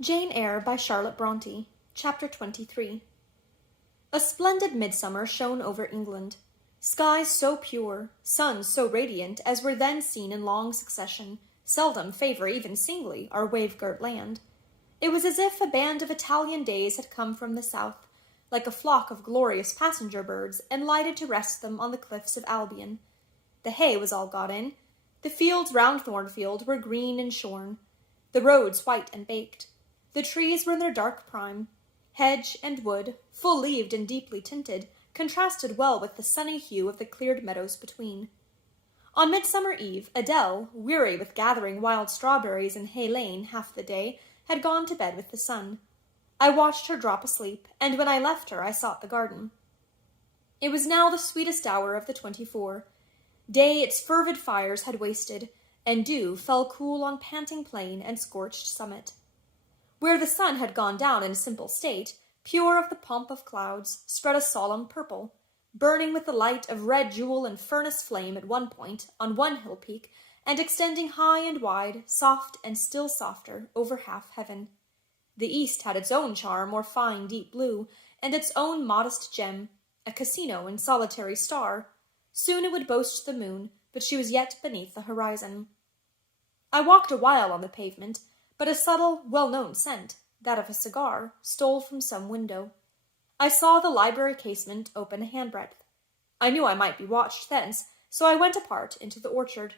Jane Eyre by Charlotte Bronte. Chapter 23. A splendid midsummer shone over England. Skies so pure, suns so radiant as were then seen in long succession, seldom favor even singly our wave-girt land. It was as if a band of Italian days had come from the south, like a flock of glorious passenger birds, and lighted to rest them on the cliffs of Albion. The hay was all got in. The fields round Thornfield were green and shorn, the roads white and baked. The trees were in their dark prime. Hedge and wood, full-leaved and deeply tinted, contrasted well with the sunny hue of the cleared meadows between. On Midsummer Eve, Adele, weary with gathering wild strawberries in Hay Lane half the day, had gone to bed with the sun. I watched her drop asleep, and when I left her I sought the garden. It was now the sweetest hour of the 24. Day its fervid fires had wasted, and dew fell cool on panting plain and scorched summit. Where the sun had gone down in a simple state, pure of the pomp of clouds, spread a solemn purple, burning with the light of red jewel and furnace flame at one point, on one hill peak, and extending high and wide, soft and still softer, over half heaven. The east had its own charm, or fine deep blue, and its own modest gem, a casino and solitary star. Soon it would boast the moon, but she was yet beneath the horizon. I walked a while on the pavement, but a subtle, well-known scent, that of a cigar, stole from some window. I saw the library casement open a handbreadth. I knew I might be watched thence, so I went apart into the orchard.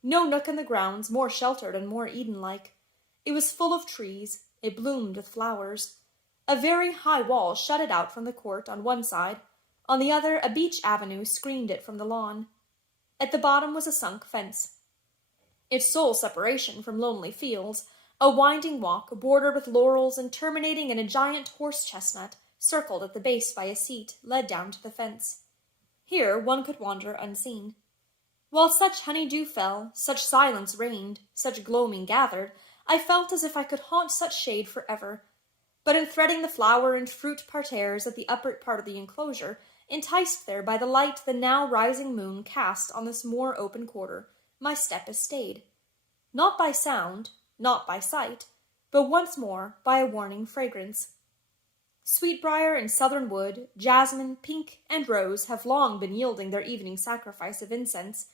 No nook in the grounds more sheltered and more Eden-like. It was full of trees, it bloomed with flowers. A very high wall shut it out from the court on one side, on the other a beech avenue screened it from the lawn. At the bottom was a sunk fence. Its sole separation from lonely fields, a winding walk bordered with laurels and terminating in a giant horse-chestnut, circled at the base by a seat, led down to the fence. Here one could wander unseen. While such honey-dew fell, such silence reigned, such gloaming gathered, I felt as if I could haunt such shade forever. But in threading the flower and fruit parterres at the upper part of the enclosure, enticed there by the light the now rising moon cast on this more open quarter, my step is stayed. Not by sound, not by sight, but once more by a warning fragrance. Sweetbriar and southern wood, jasmine, pink, and rose have long been yielding their evening sacrifice of incense.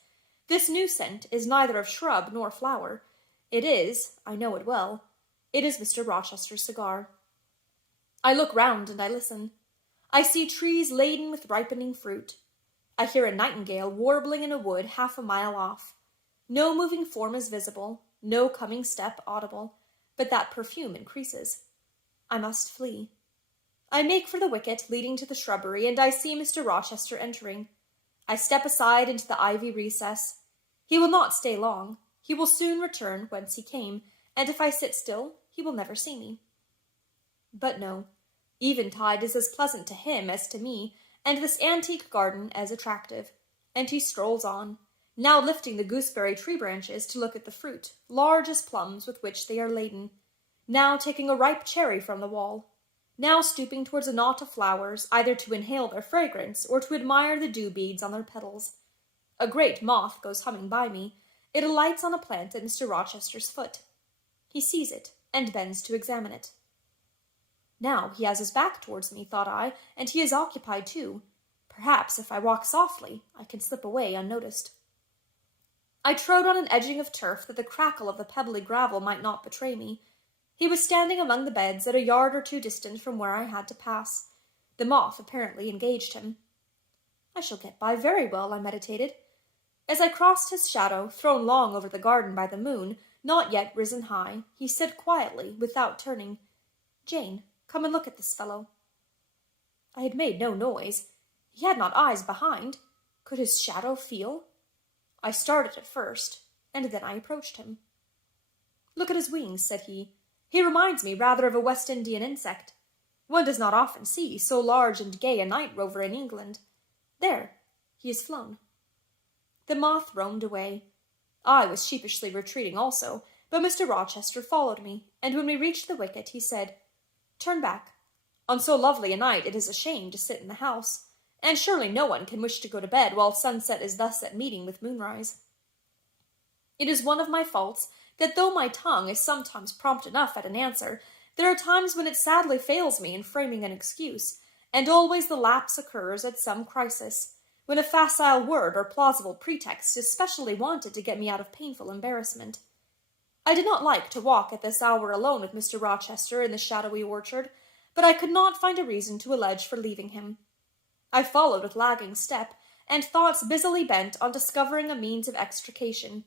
This new scent is neither of shrub nor flower. It is, I know it well, it is Mr. Rochester's cigar. I look round and I listen. I see trees laden with ripening fruit. I hear a nightingale warbling in a wood half a mile off. No moving form is visible, no coming step audible, but that perfume increases. I must flee. I make for the wicket leading to the shrubbery, and I see Mr. Rochester entering. I step aside into the ivy recess. He will not stay long. He will soon return whence he came, and if I sit still, he will never see me. But no, eventide is as pleasant to him as to me, and this antique garden as attractive, and he strolls on, now lifting the gooseberry tree branches to look at the fruit, large as plums with which they are laden, now taking a ripe cherry from the wall, now stooping towards a knot of flowers, either to inhale their fragrance or to admire the dew beads on their petals. A great moth goes humming by me. It alights on a plant at Mr. Rochester's foot. He sees it, and bends to examine it. Now he has his back towards me, thought I, and he is occupied too. Perhaps if I walk softly, I can slip away unnoticed. I trode on an edging of turf that the crackle of the pebbly gravel might not betray me. He was standing among the beds at a yard or two distant from where I had to pass. The moth apparently engaged him. I shall get by very well, I meditated. As I crossed his shadow, thrown long over the garden by the moon, not yet risen high, he said quietly, without turning, "Jane, come and look at this fellow." I had made no noise. He had not eyes behind. Could his shadow feel? I started at first, and then I approached him. "Look at his wings," said he. "He reminds me rather of a West Indian insect. One does not often see so large and gay a night rover in England. There, he has flown." The moth roamed away. I was sheepishly retreating also, but Mr. Rochester followed me, and when we reached the wicket, he said, "Turn back. On so lovely a night it is a shame to sit in the house, and surely no one can wish to go to bed while sunset is thus at meeting with moonrise. It is one of my faults that though my tongue is sometimes prompt enough at an answer, there are times when it sadly fails me in framing an excuse, and always the lapse occurs at some crisis, when a facile word or plausible pretext is specially wanted to get me out of painful embarrassment. I did not like to walk at this hour alone with Mr. Rochester in the shadowy orchard, but I could not find a reason to allege for leaving him. I followed with lagging step, and thoughts busily bent on discovering a means of extrication.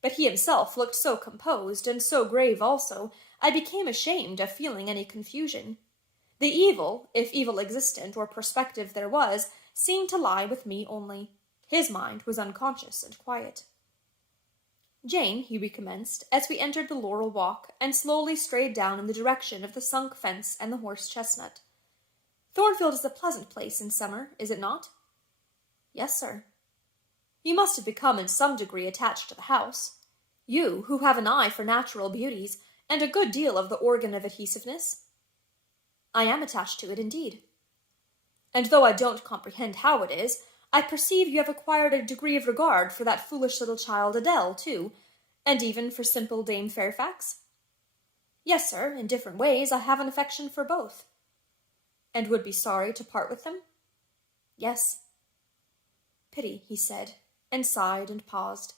But he himself looked so composed, and so grave also, I became ashamed of feeling any confusion. The evil, if evil existent or prospective there was, seemed to lie with me only. His mind was unconscious and quiet. "Jane," he recommenced, as we entered the laurel walk, and slowly strayed down in the direction of the sunk fence and the horse-chestnut. "Thornfield is a pleasant place in summer, is it not?" "Yes, sir." "You must have become in some degree attached to the house. You, who have an eye for natural beauties, and a good deal of the organ of adhesiveness?" "I am attached to it, indeed." "And though I don't comprehend how it is, I perceive you have acquired a degree of regard for that foolish little child Adele, too, and even for simple Dame Fairfax?" "Yes, sir, in different ways I have an affection for both." "And would be sorry to part with them?" "Yes." "Pity," he said, and sighed and paused.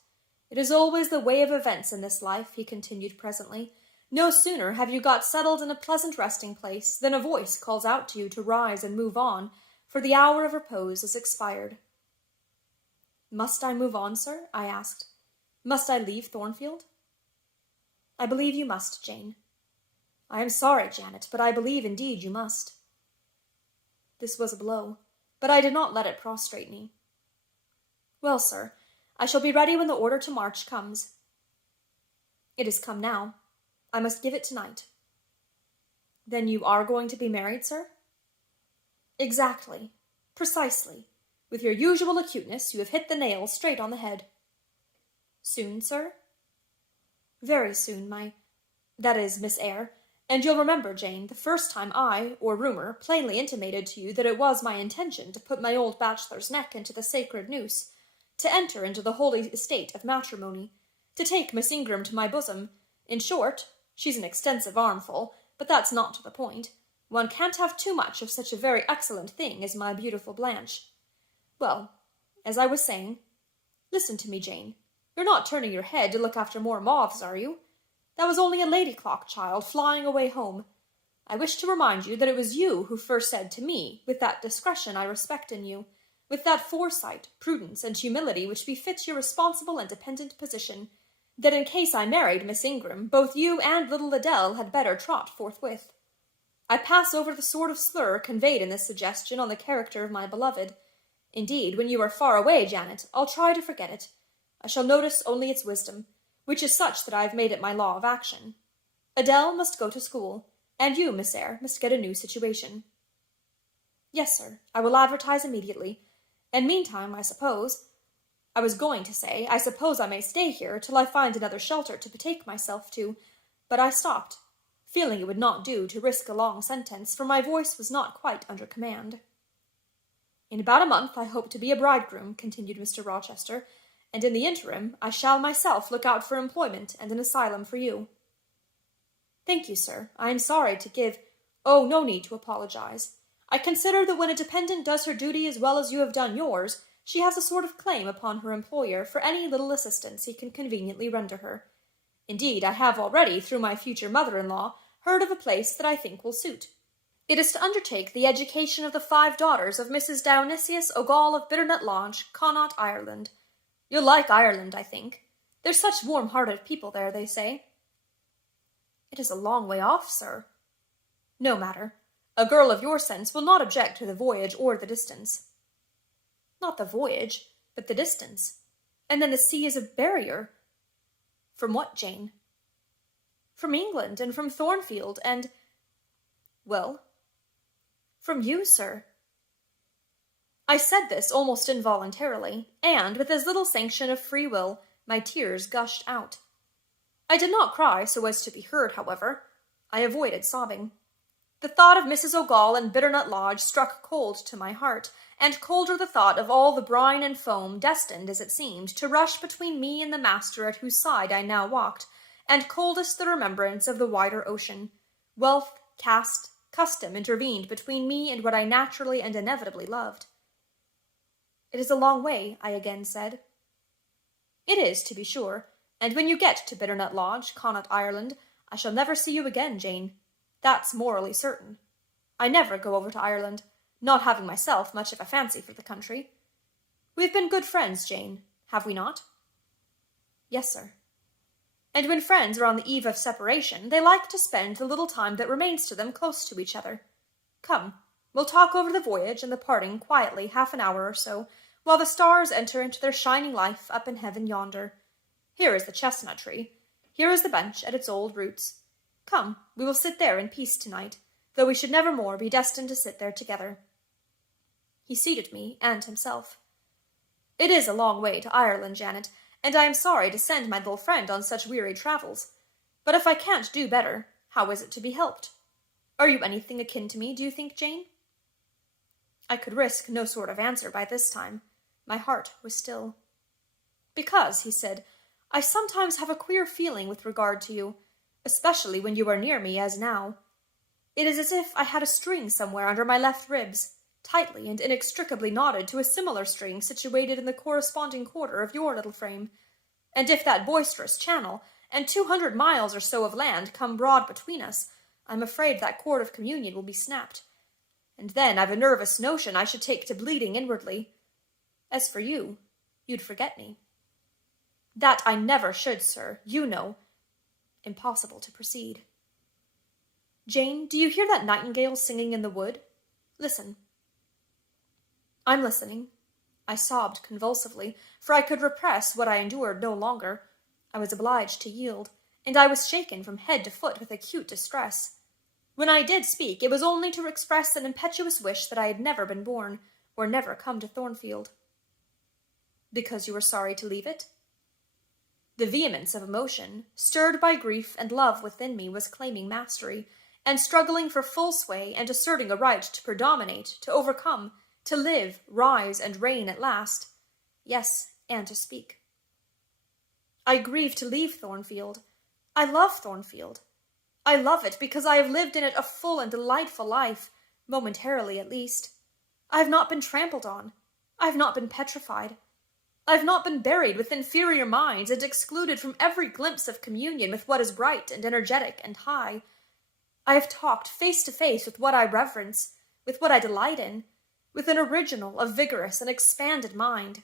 "It is always the way of events in this life," he continued presently. "No sooner have you got settled in a pleasant resting place than a voice calls out to you to rise and move on, for the hour of repose is expired." "Must I move on, sir?" I asked. "Must I leave Thornfield?" "I believe you must, Jane." "I am sorry, Janet, but I believe indeed you must." This was a blow, but I did not let it prostrate me. "Well, sir, I shall be ready when the order to march comes." "It is come now. I must give it tonight." "Then you are going to be married, sir?" "Exactly. Precisely. With your usual acuteness, you have hit the nail straight on the head." "Soon, sir?" "Very soon, that is, Miss Eyre. And you'll remember, Jane, the first time I, or rumour, plainly intimated to you that it was my intention to put my old bachelor's neck into the sacred noose, to enter into the holy estate of matrimony, to take Miss Ingram to my bosom. In short, she's an extensive armful, but that's not to the point. One can't have too much of such a very excellent thing as my beautiful Blanche. Well, as I was saying, listen to me, Jane. You're not turning your head to look after more moths, are you? That was only a lady clock, child, flying away home. I wish to remind you that it was you who first said to me, with that discretion I respect in you, with that foresight, prudence, and humility which befits your responsible and dependent position, that in case I married Miss Ingram, both you and little Adele had better trot forthwith. I pass over the sort of slur conveyed in this suggestion on the character of my beloved. Indeed, when you are far away, Janet, I'll try to forget it. I shall notice only its wisdom, which is such that I have made it my law of action. Adele must go to school, and you, Miss Eyre, must get a new situation." "Yes, sir, I will advertise immediately. And meantime, I suppose I may stay here till I find another shelter to betake myself to, but I stopped, feeling it would not do to risk a long sentence, for my voice was not quite under command. "In about a month I hope to be a bridegroom," continued Mr. Rochester, "and in the interim I shall myself look out for employment and an asylum for you." "Thank you, sir. I am sorry to give—" "Oh, no need to apologize. I consider that when a dependent does her duty as well as you have done yours, she has a sort of claim upon her employer for any little assistance he can conveniently render her. Indeed, I have already, through my future mother-in-law, heard of a place that I think will suit. It is to undertake the education of the 5 daughters of Mrs. Dionysius Ogal of Bitternut Lodge, Connaught, Ireland. You'll like Ireland, I think. There's such warm-hearted people there, they say." "It is a long way off, sir." "No matter. A girl of your sense will not object to the voyage or the distance." "Not the voyage, but the distance. And then the sea is a barrier." "From what, Jane?" "From England, and from Thornfield, and—" "Well?" "From you, sir." I said this almost involuntarily, and, with as little sanction of free will, my tears gushed out. I did not cry so as to be heard, however. I avoided sobbing. The thought of Mrs. Ogal and Bitternut Lodge struck cold to my heart, and colder the thought of all the brine and foam, destined, as it seemed, to rush between me and the master at whose side I now walked, and coldest the remembrance of the wider ocean. Wealth, caste, custom intervened between me and what I naturally and inevitably loved. "It is a long way," I again said. "It is, to be sure, and when you get to Bitternut Lodge, Connaught, Ireland, I shall never see you again, Jane. That's morally certain. I never go over to Ireland, not having myself much of a fancy for the country. We've been good friends, Jane, have we not?" "Yes, sir." "And when friends are on the eve of separation, they like to spend the little time that remains to them close to each other. Come, we'll talk over the voyage and the parting quietly half an hour or so, while the stars enter into their shining life up in heaven yonder. Here is the chestnut tree. Here is the bench at its old roots. Come, we will sit there in peace tonight, though we should never more be destined to sit there together." He seated me and himself. "It is a long way to Ireland, Janet, and I am sorry to send my little friend on such weary travels. But if I can't do better, how is it to be helped? Are you anything akin to me, do you think, Jane?" I could risk no sort of answer by this time. My heart was still. "Because," he said, "I sometimes have a queer feeling with regard to you, especially when you are near me, as now. It is as if I had a string somewhere under my left ribs, tightly and inextricably knotted to a similar string situated in the corresponding quarter of your little frame, and if that boisterous channel and 200 miles or so of land come broad between us, I'm afraid that cord of communion will be snapped, and then I've a nervous notion I should take to bleeding inwardly. As for you, you'd forget me." "That I never should, sir, you know." Impossible to proceed. "Jane, do you hear that nightingale singing in the wood? Listen." "I'm listening." I sobbed convulsively, for I could repress what I endured no longer. I was obliged to yield, and I was shaken from head to foot with acute distress. When I did speak, it was only to express an impetuous wish that I had never been born, or never come to Thornfield. "Because you were sorry to leave it?" The vehemence of emotion, stirred by grief and love within me, was claiming mastery, and struggling for full sway, and asserting a right to predominate, to overcome, to live, rise, and reign at last. Yes, and to speak. "I grieve to leave Thornfield. I love Thornfield. I love it because I have lived in it a full and delightful life, momentarily at least. I have not been trampled on. I have not been petrified. I have not been buried with inferior minds and excluded from every glimpse of communion with what is bright and energetic and high. I have talked face to face with what I reverence, with what I delight in, with an original, a vigorous, and expanded mind.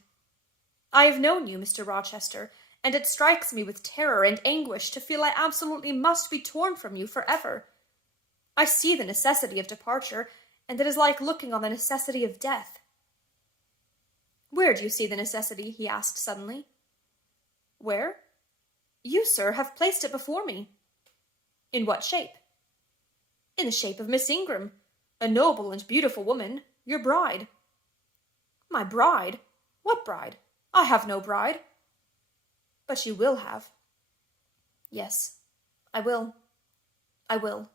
I have known you, Mr. Rochester, and it strikes me with terror and anguish to feel I absolutely must be torn from you forever. I see the necessity of departure, and it is like looking on the necessity of death." "Where do you see the necessity?" he asked suddenly. "Where? You, sir, have placed it before me." "In what shape?" "In the shape of Miss Ingram, a noble and beautiful woman, your bride." "My bride? What bride? I have no bride." "But you will have." "Yes, I will. I will."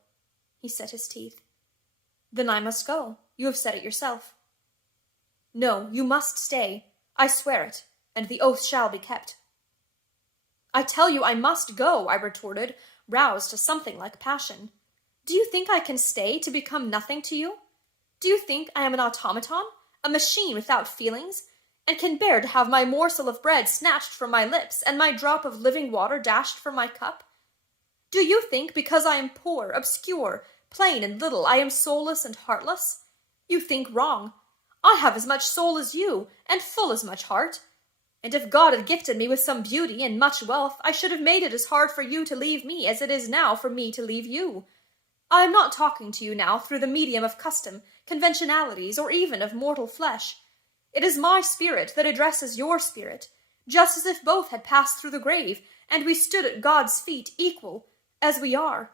He set his teeth. "Then I must go. You have said it yourself." "No, you must stay. I swear it, and the oath shall be kept." "I tell you I must go," I retorted, roused to something like passion. "Do you think I can stay to become nothing to you? Do you think I am an automaton, a machine without feelings, and can bear to have my morsel of bread snatched from my lips and my drop of living water dashed from my cup? Do you think because I am poor, obscure, plain, and little, I am soulless and heartless? You think wrong. I have as much soul as you, and full as much heart. And if God had gifted me with some beauty and much wealth, I should have made it as hard for you to leave me as it is now for me to leave you. I am not talking to you now through the medium of custom, conventionalities, or even of mortal flesh. It is my spirit that addresses your spirit, just as if both had passed through the grave, and we stood at God's feet equal, as we are."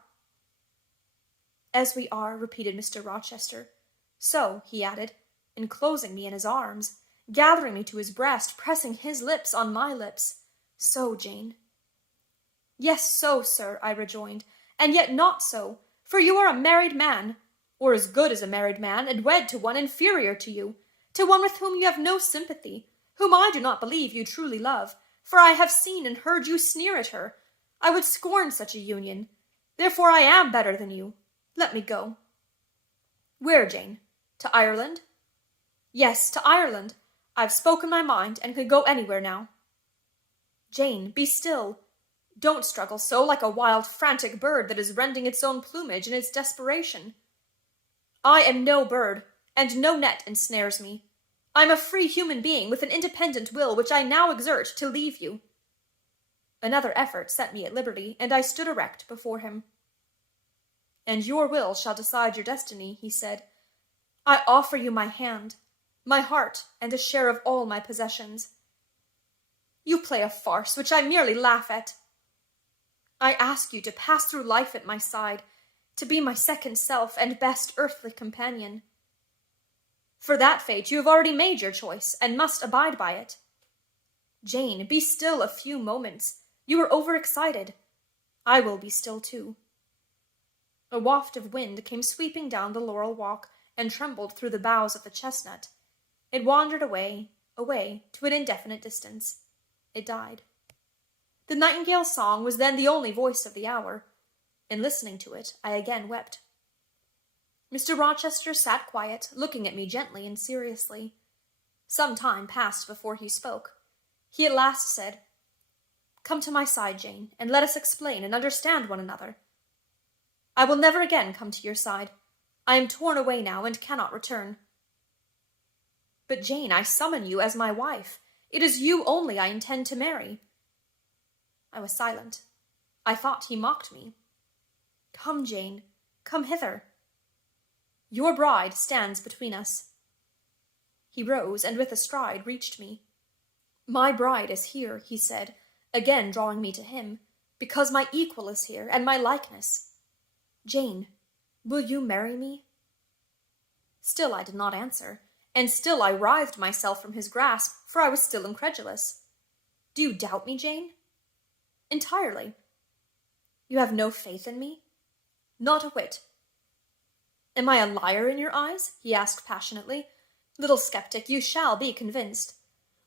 "As we are," repeated Mr. Rochester. "So," he added, enclosing me in his arms, gathering me to his breast, pressing his lips on my lips. "So, Jane." "Yes, so, sir," I rejoined, "and yet not so, for you are a married man, or as good as a married man, and wed to one inferior to you, to one with whom you have no sympathy, whom I do not believe you truly love, for I have seen and heard you sneer at her. I would scorn such a union. Therefore I am better than you. Let me go." "Where, Jane? To Ireland?" "Yes, to Ireland. I've spoken my mind, and can go anywhere now." "Jane, be still. Don't struggle so, like a wild, frantic bird that is rending its own plumage in its desperation. I am no bird, and no net ensnares me. I am a free human being with an independent will which I now exert to leave you." Another effort set me at liberty, and I stood erect before him. "And your will shall decide your destiny," he said. "I offer you my hand, my heart, and a share of all my possessions." "You play a farce which I merely laugh at." "I ask you to pass through life at my side, to be my second self and best earthly companion. For that fate you have already made your choice, and must abide by it. Jane, be still a few moments. You are overexcited. I will be still too." A waft of wind came sweeping down the laurel walk, and trembled through the boughs of the chestnut. It wandered away, away, to an indefinite distance. It died. The nightingale's song was then the only voice of the hour. In listening to it, I again wept. Mr. Rochester sat quiet, looking at me gently and seriously. Some time passed before he spoke. He at last said, "Come to my side, Jane, and let us explain and understand one another." "I will never again come to your side. I am torn away now, and cannot return." "But, Jane, I summon you as my wife. It is you only I intend to marry." I was silent. I thought he mocked me. "Come, Jane, come hither. Your bride stands between us." He rose, and with a stride reached me. "My bride is here," he said, again drawing me to him, "because my equal is here, and my likeness. Jane, will you marry me?" Still I did not answer, and still I writhed myself from his grasp, for I was still incredulous. "Do you doubt me, Jane?" "Entirely." "You have no faith in me?" "Not a whit." "Am I a liar in your eyes?" he asked passionately. "Little skeptic, you shall be convinced.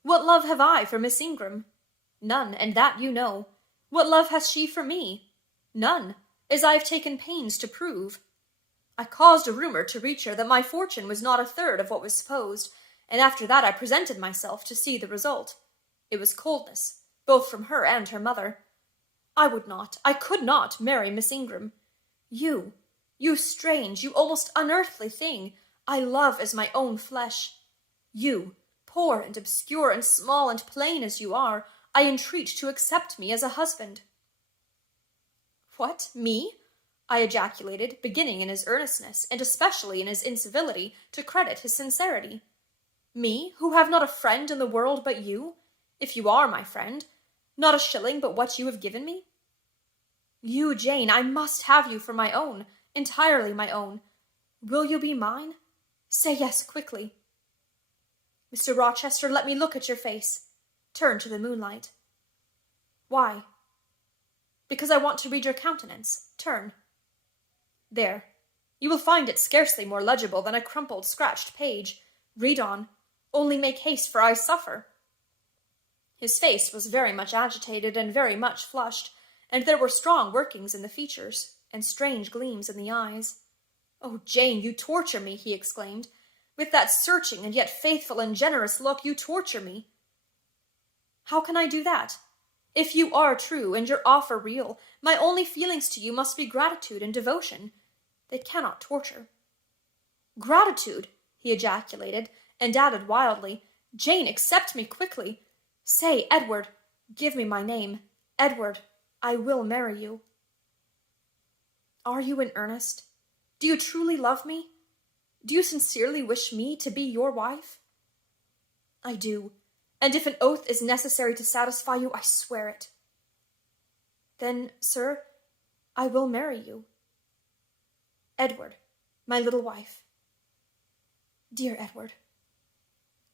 What love have I for Miss Ingram? None, and that you know. What love has she for me? None, as I have taken pains to prove. I caused a rumor to reach her that my fortune was not a third of what was supposed, and after that I presented myself to see the result. It was coldness, both from her and her mother. I would not, I could not marry Miss Ingram. You strange, you almost unearthly thing, I love as my own flesh. You, poor and obscure and small and plain as you are, I entreat to accept me as a husband." "What, me?" I ejaculated, beginning in his earnestness, and especially in his incivility, to credit his sincerity. "Me, who have not a friend in the world but you, if you are my friend, not a shilling but what you have given me? You, Jane, I must have you for my own, entirely my own. Will you be mine? Say yes quickly." "Mr. Rochester, let me look at your face. Turn to the moonlight." "Why?" "Because I want to read your countenance. Turn." "There. You will find it scarcely more legible than a crumpled, scratched page. Read on. Only make haste, for I suffer." His face was very much agitated and very much flushed, and there were strong workings in the features, and strange gleams in the eyes. "Oh, Jane, you torture me," he exclaimed. "With that searching and yet faithful and generous look, you torture me." "How can I do that? If you are true, and your offer real, my only feelings to you must be gratitude and devotion. They cannot torture." "Gratitude!" he ejaculated, and added wildly, "Jane, accept me quickly. Say, Edward, give me my name. Edward, I will marry you." "Are you in earnest? Do you truly love me? Do you sincerely wish me to be your wife?" "I do, and if an oath is necessary to satisfy you, I swear it." "Then, sir, I will marry you. Edward, my little wife. Dear Edward,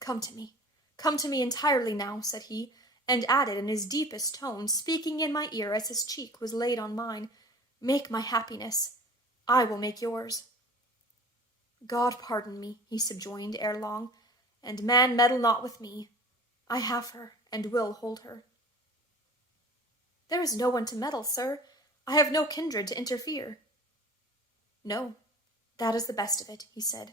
come to me entirely now," said he, and added in his deepest tone, speaking in my ear as his cheek was laid on mine, "Make my happiness. I will make yours." "God pardon me," he subjoined ere long, "and man meddle not with me. I have her, and will hold her." There is no one to meddle, sir. I have no kindred to interfere. No, that is the best of it, he said.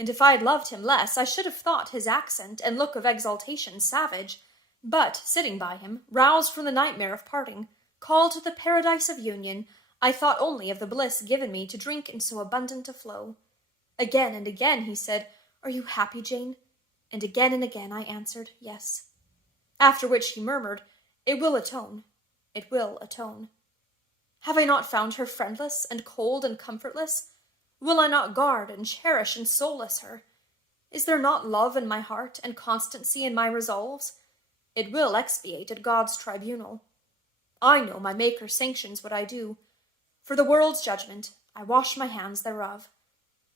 And if I had loved him less, I should have thought his accent and look of exaltation savage. But, sitting by him, roused from the nightmare of parting, called to the paradise of union, I thought only of the bliss given me to drink in so abundant a flow. Again and again he said, "Are you happy, Jane?" And again I answered, "Yes." After which he murmured, "It will atone. It will atone. Have I not found her friendless and cold and comfortless? Will I not guard and cherish and solace her? Is there not love in my heart and constancy in my resolves? It will expiate at God's tribunal. I know my Maker sanctions what I do. For the world's judgment, I wash my hands thereof.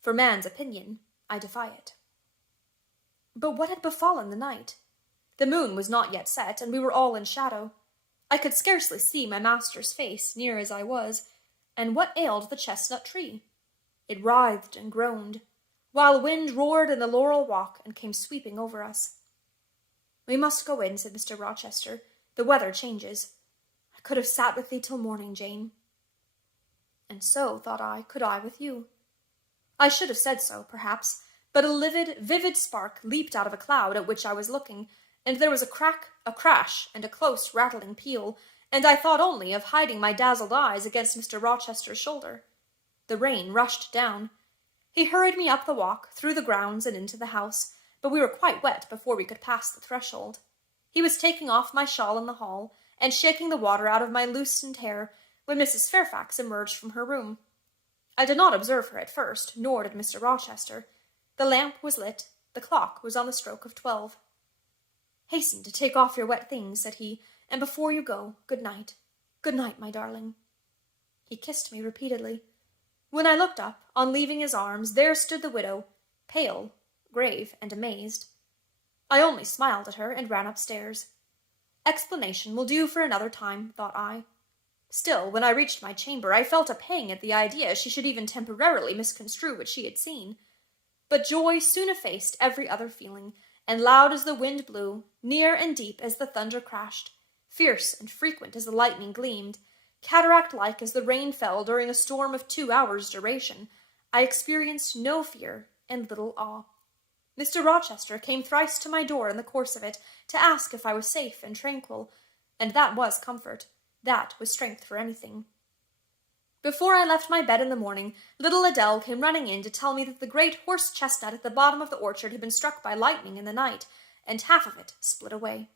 For man's opinion, I defy it." But what had befallen the night? The moon was not yet set, and we were all in shadow. I could scarcely see my master's face, near as I was, and what ailed the chestnut tree? It writhed and groaned, while wind roared in the laurel walk and came sweeping over us. "We must go in," said Mr. Rochester. "The weather changes. I could have sat with thee till morning, Jane." And so, thought I, could I with you. I should have said so, perhaps, but a livid, vivid spark leaped out of a cloud at which I was looking, and there was a crack, a crash, and a close rattling peal, and I thought only of hiding my dazzled eyes against Mr. Rochester's shoulder. The rain rushed down. He hurried me up the walk, through the grounds, and into the house, but we were quite wet before we could pass the threshold. He was taking off my shawl in the hall, and shaking the water out of my loosened hair, when Mrs. Fairfax emerged from her room. I did not observe her at first, nor did Mr. Rochester. The lamp was lit, the clock was on the stroke of 12. "Hasten to take off your wet things," said he, "and before you go, good night. Good night, my darling." He kissed me repeatedly. When I looked up, on leaving his arms, there stood the widow, pale, grave, and amazed. I only smiled at her and ran upstairs. Explanation will do for another time, thought I. Still, when I reached my chamber, I felt a pang at the idea she should even temporarily misconstrue what she had seen. But joy soon effaced every other feeling, and loud as the wind blew, near and deep as the thunder crashed, fierce and frequent as the lightning gleamed, cataract-like as the rain fell during a storm of 2 hours' duration, I experienced no fear and little awe. Mr. Rochester came thrice to my door in the course of it, to ask if I was safe and tranquil, and that was comfort. That was strength for anything. Before I left my bed in the morning, little Adele came running in to tell me that the great horse-chestnut at the bottom of the orchard had been struck by lightning in the night, and half of it split away.